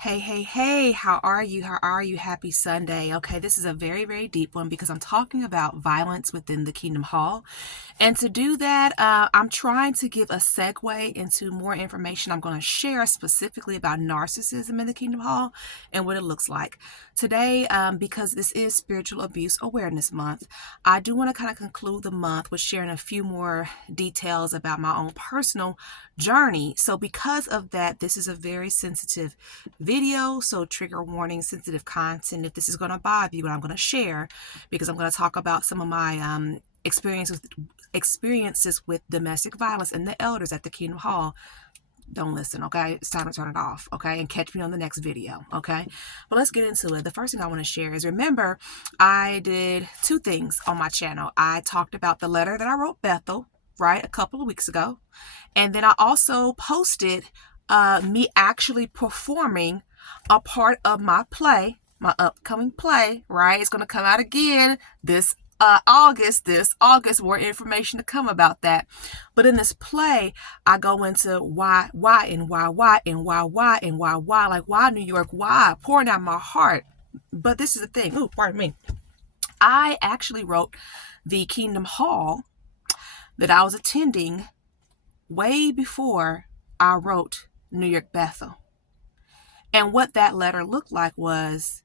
Hey, how are you? How are you? Happy Sunday. Okay, this is a very, very deep one because I'm talking about violence within the Kingdom Hall. And to do that, I'm trying to give a segue into more information I'm going to share specifically about narcissism in the Kingdom Hall and what it looks like. Today, because this is Spiritual Abuse Awareness Month, I do want to kind of conclude the month with sharing a few more details about my own personal journey. So because of that, this is a very sensitive video, so trigger warning, sensitive content. If this is going to bother you, what I'm going to share, because I'm going to talk about some of my experiences with domestic violence and the elders at the Kingdom Hall. Don't listen, okay? It's time to turn it off, okay? And catch me on the next video, okay? But let's get into it. The first thing I want to share is, remember, I did two things on my channel. I talked about the letter that I wrote Bethel, right, a couple of weeks ago. And then I also posted me actually performing a part of my play, my upcoming play, right? It's going to come out again this August, more information to come about that. But in this play, I go into why, and why, and why, and why, like why New York, why, pouring out my heart. But this is the thing. Ooh, pardon me. I actually wrote the Kingdom Hall that I was attending way before I wrote New York Bethel. And what that letter looked like was,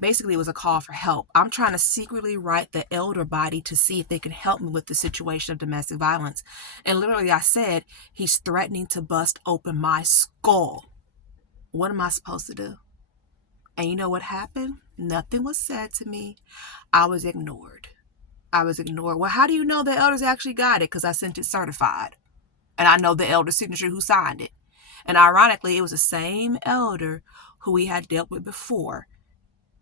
basically it was a call for help. I'm trying to secretly write the elder body to see if they can help me with the situation of domestic violence. And literally I said, he's threatening to bust open my skull. What am I supposed to do? And you know what happened? Nothing was said to me. I was ignored. Well, how do you know the elders actually got it? Because I sent it certified. And I know the elder signature who signed it. And ironically, it was the same elder who we had dealt with before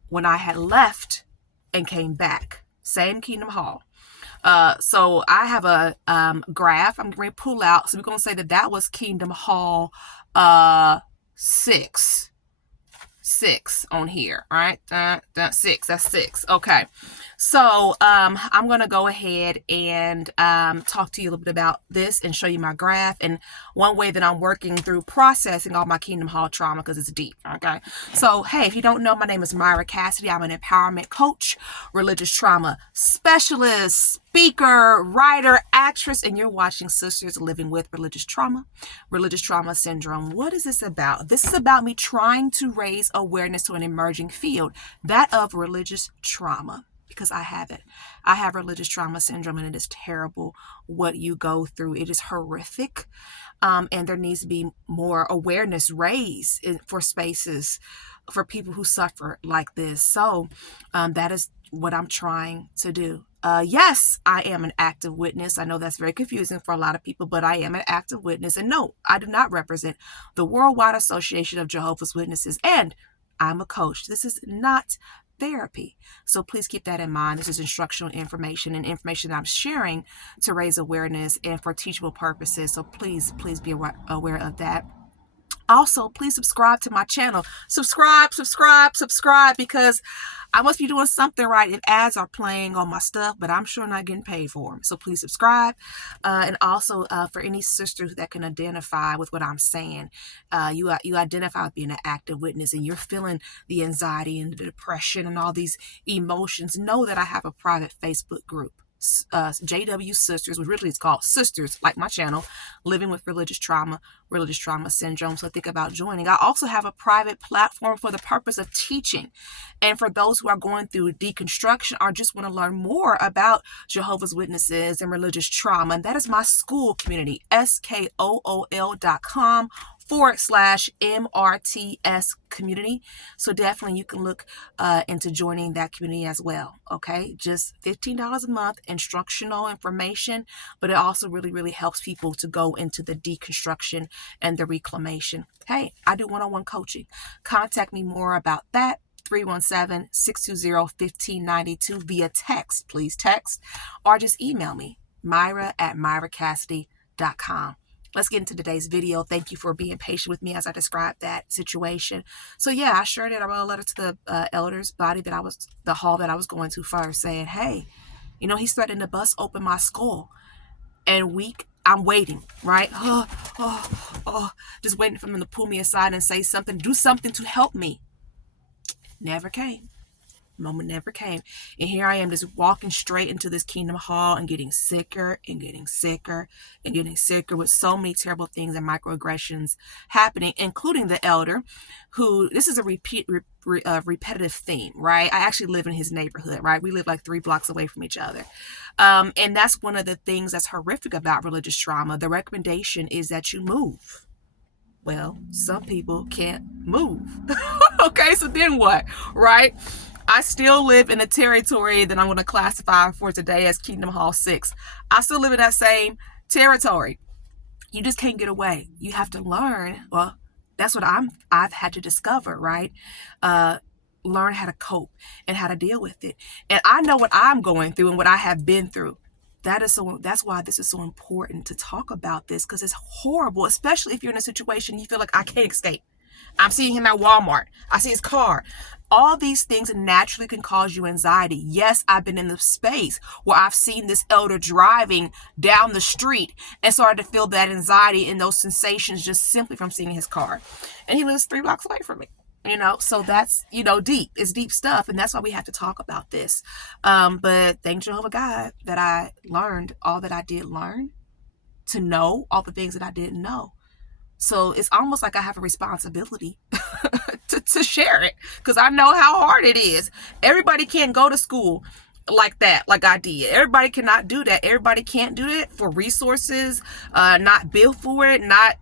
when I had left and came back. Same Kingdom Hall. So I have a graph I'm going to pull out. So we're going to say that was Kingdom Hall 6 on here. All right, that's 6. Okay, so I'm going to go ahead and talk to you a little bit about this and show you my graph and one way that I'm working through processing all my Kingdom Hall trauma, because it's deep. Okay, so hey, if you don't know, my name is Myra Cassidy. I'm an empowerment coach, religious trauma specialist, speaker, writer, actress, and you're watching Sisters Living with Religious Trauma Syndrome. What is this about? This is about me trying to raise awareness to an emerging field, that of religious trauma, because I have it. I have religious trauma syndrome, and it is terrible what you go through. It is horrific, and there needs to be more awareness raised for spaces for people who suffer like this. So that is what I'm trying to do. Yes, I am an active witness. I know that's very confusing for a lot of people, but I am an active witness. And no, I do not represent the Worldwide Association of Jehovah's Witnesses. And I'm a coach. This is not therapy. So please keep that in mind. This is instructional information and information that I'm sharing to raise awareness and for teachable purposes. So please be aware of that. Also, please subscribe to my channel. Subscribe, because I must be doing something right if ads are playing on my stuff, but I'm sure not getting paid for them. So please subscribe. And also for any sisters that can identify with what I'm saying, you identify with being an active witness and you're feeling the anxiety and the depression and all these emotions, know that I have a private Facebook group. JW Sisters, which really is called Sisters, like my channel, Living with Religious Trauma Syndrome. So think about joining. I also have a private platform for the purpose of teaching, and for those who are going through deconstruction or just want to learn more about Jehovah's Witnesses and religious trauma. And that is my Skool community, skool.com/MRTS community. So definitely you can look into joining that community as well. Okay, just $15 a month, instructional information, but it also really helps people to go into the deconstruction and the reclamation. Hey, I do one-on-one coaching. Contact me more about that. 317-620-1592 via text. Please text, or just email me, myra@myracassidy.com. Let's get into today's video. Thank you for being patient with me as I described that situation. So yeah, I sure did. I wrote a letter to the elders body the hall that I was going to first, saying, hey, he's threatening to bust open my skull. And I'm waiting, right? Just waiting for them to pull me aside and say something, do something to help me. Never came. Moment never came. And here I am just walking straight into this Kingdom Hall and getting sicker and getting sicker and getting sicker with so many terrible things and microaggressions happening, including the elder who, this is a repetitive theme, right? I actually live in his neighborhood, right? We live like 3 blocks away from each other. And that's one of the things that's horrific about religious trauma. The recommendation is that you move. Well, some people can't move. Okay, so then what, right? I still live in a territory that I'm going to classify for today as Kingdom Hall 6. I still live in that same territory. You just can't get away. You have to learn. Well, that's what I've had to discover, right? Learn how to cope and how to deal with it. And I know what I'm going through and what I have been through. That's why this is so important to talk about this, because it's horrible, especially if you're in a situation you feel like I can't escape. I'm seeing him at Walmart. I see his car. All these things naturally can cause you anxiety. Yes, I've been in the space where I've seen this elder driving down the street and started to feel that anxiety and those sensations just simply from seeing his car. And he lives 3 blocks away from me. So that's, deep. It's deep stuff. And that's why we have to talk about this. But thank Jehovah God that I learned all that I did learn, to know all the things that I didn't know. So it's almost like I have a responsibility to share it, because I know how hard it is. Everybody can't go to school like that, like I did. Everybody cannot do that. Everybody can't do it for resources, not built for it, not,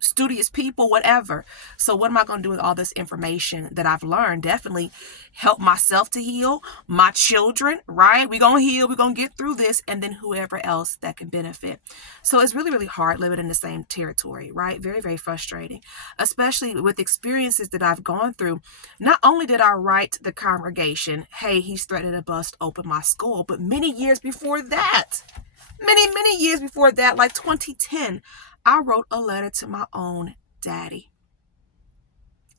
studious people, whatever. So what am I going to do with all this information that I've learned? Definitely help myself to heal, my children, right? We're going to heal. We're going to get through this, and then whoever else that can benefit. So it's really, really hard living in the same territory, right? Very, very frustrating, especially with experiences that I've gone through. Not only did I write the congregation, hey, he's threatening to bust open my school, but many years before that, many years before that, like 2010, I wrote a letter to my own daddy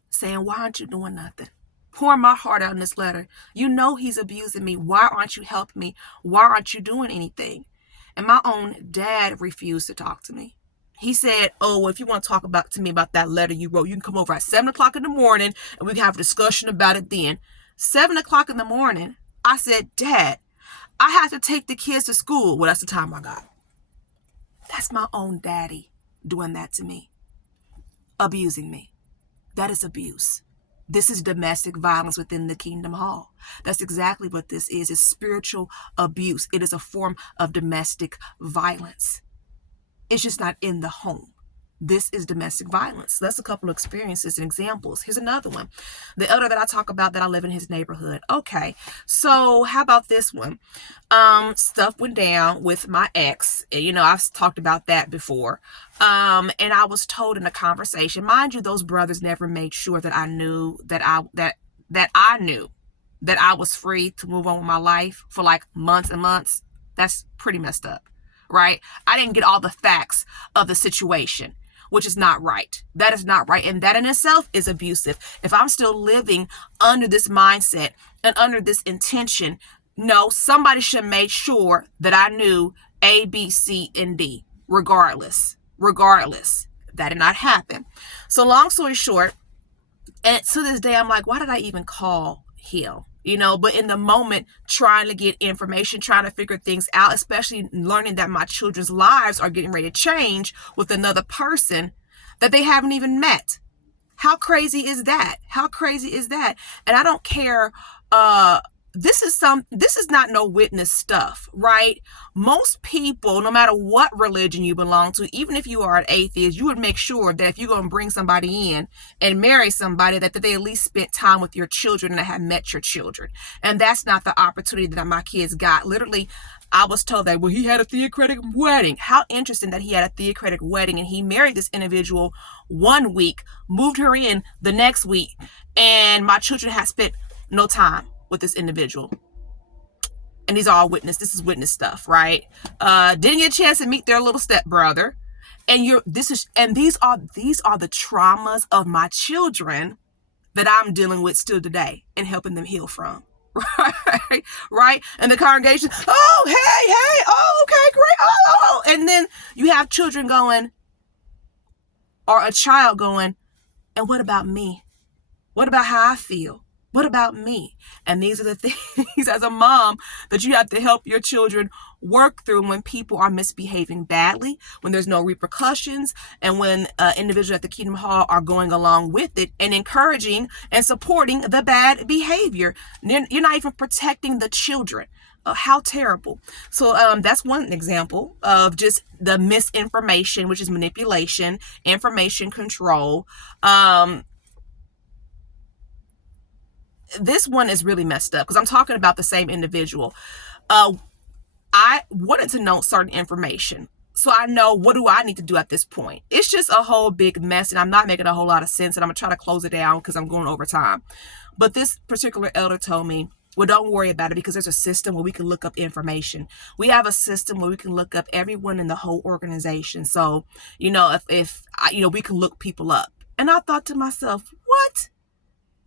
saying, why aren't you doing nothing? Pouring my heart out in this letter. You know he's abusing me. Why aren't you helping me? Why aren't you doing anything? And my own dad refused to talk to me. He said, oh, if you want to talk to me about that letter you wrote, you can come over at 7 o'clock in the morning and we can have a discussion about it then. 7 o'clock in the morning, I said, Dad, I have to take the kids to school. Well, that's the time I got. That's my own daddy doing that to me, abusing me. That is abuse. This is domestic violence within the Kingdom Hall. That's exactly what this is. It's spiritual abuse. It is a form of domestic violence. It's just not in the home. This is domestic violence. That's a couple of experiences and examples. Here's another one. The elder that I talk about that I live in his neighborhood. Okay, so how about this one? Stuff went down with my ex. I've talked about that before. And I was told in a conversation, mind you, those brothers never made sure that I knew that I knew that I was free to move on with my life for like months and months. That's pretty messed up, right? I didn't get all the facts of the situation, which is not right. That is not right. And that in itself is abusive. If I'm still living under this mindset and under this intention, no, somebody should make sure that I knew A, B, C, and D, regardless. That did not happen. So long story short, and to this day, I'm like, why did I even call him? But in the moment, trying to get information, trying to figure things out, especially learning that my children's lives are getting ready to change with another person that they haven't even met. How crazy is that? And I don't care. This is not no witness stuff, right? Most people, no matter what religion you belong to, even if you are an atheist, you would make sure that if you're going to bring somebody in and marry somebody, that they at least spent time with your children and have met your children. And that's not the opportunity that my kids got. Literally, I was told that, well, he had a theocratic wedding. How interesting that he had a theocratic wedding and he married this individual one week, moved her in the next week, and my children had spent no time with this individual. And these are all this is witness stuff, right? Didn't get a chance to meet their little stepbrother. And these are the traumas of my children that I'm dealing with still today and helping them heal from. right? Right? And the congregation, oh, hey, oh, okay, great, oh. And then you have children going, or a child going, and what about me? What about how I feel? What about me? And these are the things as a mom that you have to help your children work through when people are misbehaving badly, when there's no repercussions, and when individuals at the Kingdom Hall are going along with it and encouraging and supporting the bad behavior. You're not even protecting the children. How terrible. So that's one example of just the misinformation, which is manipulation, information control. This one is really messed up because I'm talking about the same individual. I wanted to know certain information, so I know what do I need to do at this point. It's just a whole big mess, and I'm not making a whole lot of sense, and I'm gonna try to close it down because I'm going over time. But this particular elder told me, well, don't worry about it because there's a system where we can look up information. We have a system where we can look up everyone in the whole organization. So, you know, if we can look people up. And I thought to myself, what?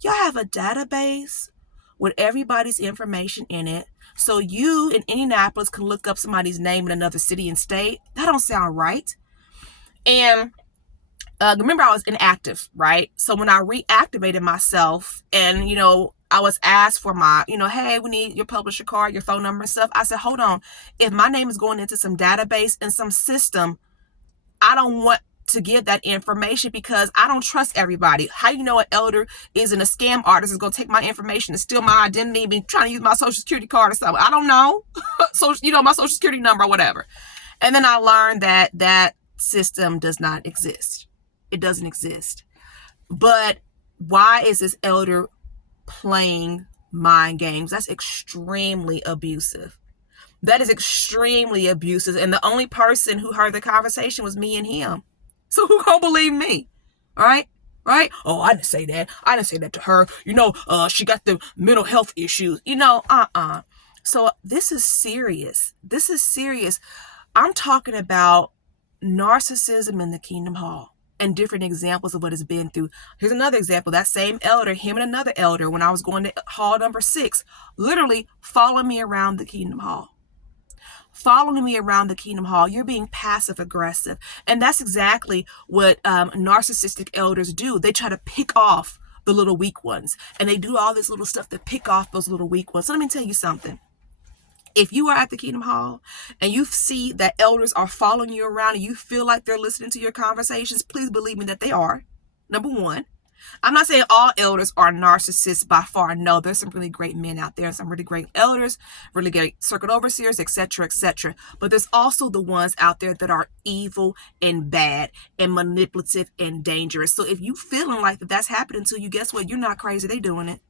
Y'all have a database with everybody's information in it, so you in Indianapolis can look up somebody's name in another city and state? That don't sound right. And remember, I was inactive, right? So when I reactivated myself and, I was asked for my, hey, we need your publisher card, your phone number and stuff. I said, hold on. If my name is going into some database and some system, I don't want to give that information because I don't trust everybody. How you know an elder isn't a scam artist is going to take my information and steal my identity and be trying to use my social security card or something? I don't know. So, my social security number or whatever. And then I learned that system does not exist. It doesn't exist. But why is this elder playing mind games? That's extremely abusive. That is extremely abusive. And the only person who heard the conversation was me and him. So who gonna believe me? All right? Right? Oh, I didn't say that. I didn't say that to her. She got the mental health issues. So this is serious. This is serious. I'm talking about narcissism in the Kingdom Hall and different examples of what it's been through. Here's another example. That same elder, him and another elder, when I was going to hall number 6, literally following me around the Kingdom Hall. Following me around the Kingdom Hall, you're being passive aggressive. And that's exactly what narcissistic elders do. They try to pick off the little weak ones. And they do all this little stuff to pick off those little weak ones. So let me tell you something. If you are at the Kingdom Hall and you see that elders are following you around and you feel like they're listening to your conversations, please believe me that they are. Number one. I'm not saying all elders are narcissists by far. No, there's some really great men out there and some really great elders, really great circuit overseers, etc., etc. But there's also the ones out there that are evil and bad and manipulative and dangerous. So if you feeling like that's happening to you, guess what? You're not crazy. They doing it.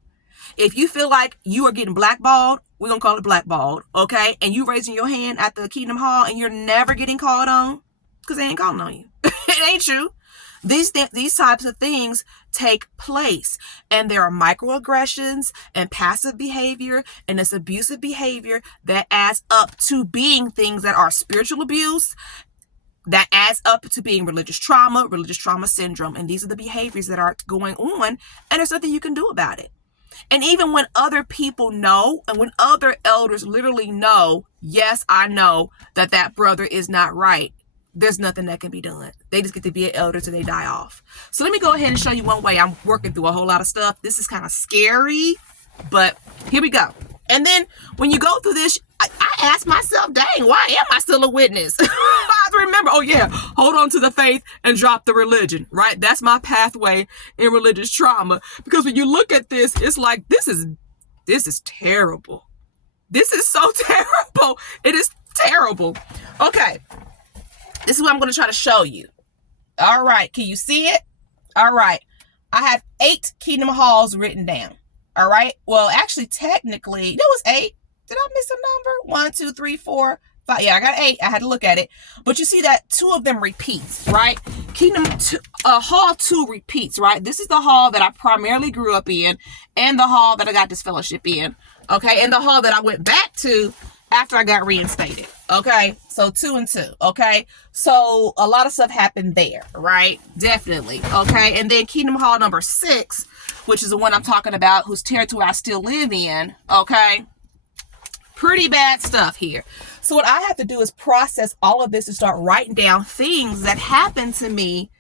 If you feel like you are getting blackballed, we're going to call it blackballed, okay? And you raising your hand at the Kingdom Hall and you're never getting called on because they ain't calling on you. It ain't you. These types of things take place, and there are microaggressions and passive behavior and this abusive behavior that adds up to being things that are spiritual abuse, that adds up to being religious trauma syndrome. And these are the behaviors that are going on, and there's nothing you can do about it. And even when other people know, and when other elders literally know, yes, I know that brother is not right, there's nothing that can be done. They just get to be an elder till they die off. So let me go ahead and show you one way. I'm working through a whole lot of stuff. This is kind of scary, but here we go. And then when you go through this, I ask myself, dang, why am I still a witness? I have to remember, hold on to the faith and drop the religion, right? That's my pathway in religious trauma. Because when you look at this, it's like, this is terrible. This is so terrible. It is terrible. Okay. This is what I'm going to try to show you. All right. Can you see it? All right. I have 8 Kingdom Halls written down. All right. Well, actually, technically, there was 8. Did I miss a number? 1, 2, 3, 4, 5. Yeah, I got 8. I had to look at it. But you see that 2 of them repeats, right? Hall 2 repeats, right? This is the hall that I primarily grew up in and the hall that I got this fellowship in. Okay. And the hall that I went back to after I got reinstated. Okay. So 2 and 2. Okay. So a lot of stuff happened there, right? Definitely. Okay. And then Kingdom Hall number 6 which is the one I'm talking about, whose territory I still live in, okay? Pretty bad stuff here. So what I have to do is process all of this and start writing down things that happen to me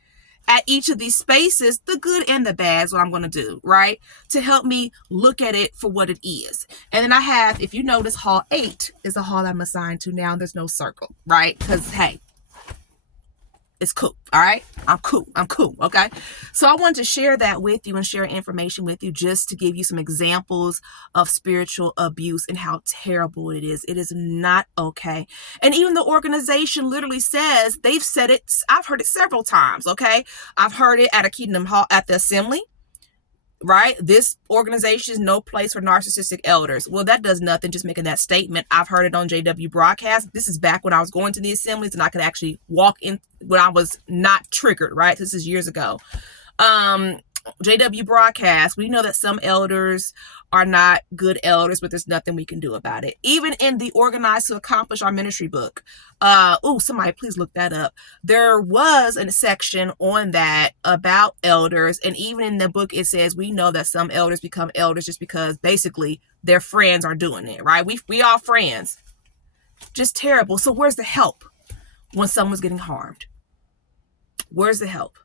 at each of these spaces, the good and the bad is what I'm going to do, right? To help me look at it for what it is. And then I have, if you notice, hall 8 is the hall I'm assigned to now. There's no circle, right? Because, hey, it's cool, all right? I'm cool, okay? So I wanted to share that with you and share information with you just to give you some examples of spiritual abuse and how terrible it is. It is not okay. And even the organization literally says, they've said it, I've heard it several times, okay? I've heard it at a Kingdom Hall at the assembly, right? This organization is no place for narcissistic elders. Well, that does nothing, just making that statement. I've heard it on JW broadcast. This is back when I was going to the assemblies and I could actually walk in when I was not triggered, right? This is years ago. JW broadcast, we know that some elders are not good elders, but there's nothing we can do about it. Even in the Organized to Accomplish Our Ministry book, somebody please look that up. There was a section on that about elders, and even in the book it says we know that some elders become elders just because basically their friends are doing it, right? We all friends. Just terrible. So where's the help when someone's getting harmed? Where's the help?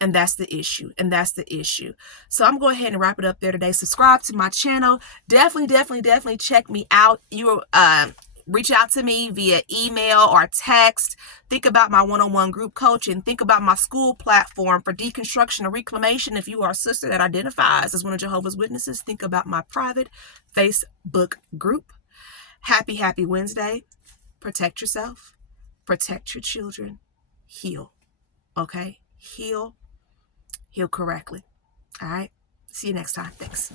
And that's the issue. So I'm going ahead and wrap it up there today. Subscribe to my channel. Definitely check me out. You reach out to me via email or text. Think about my one-on-one group coaching. Think about my Skool platform for deconstruction and reclamation. If you are a sister that identifies as one of Jehovah's Witnesses, think about my private Facebook group. Happy Wednesday. Protect yourself. Protect your children. Heal. Okay? Heal correctly. All right. See you next time. Thanks.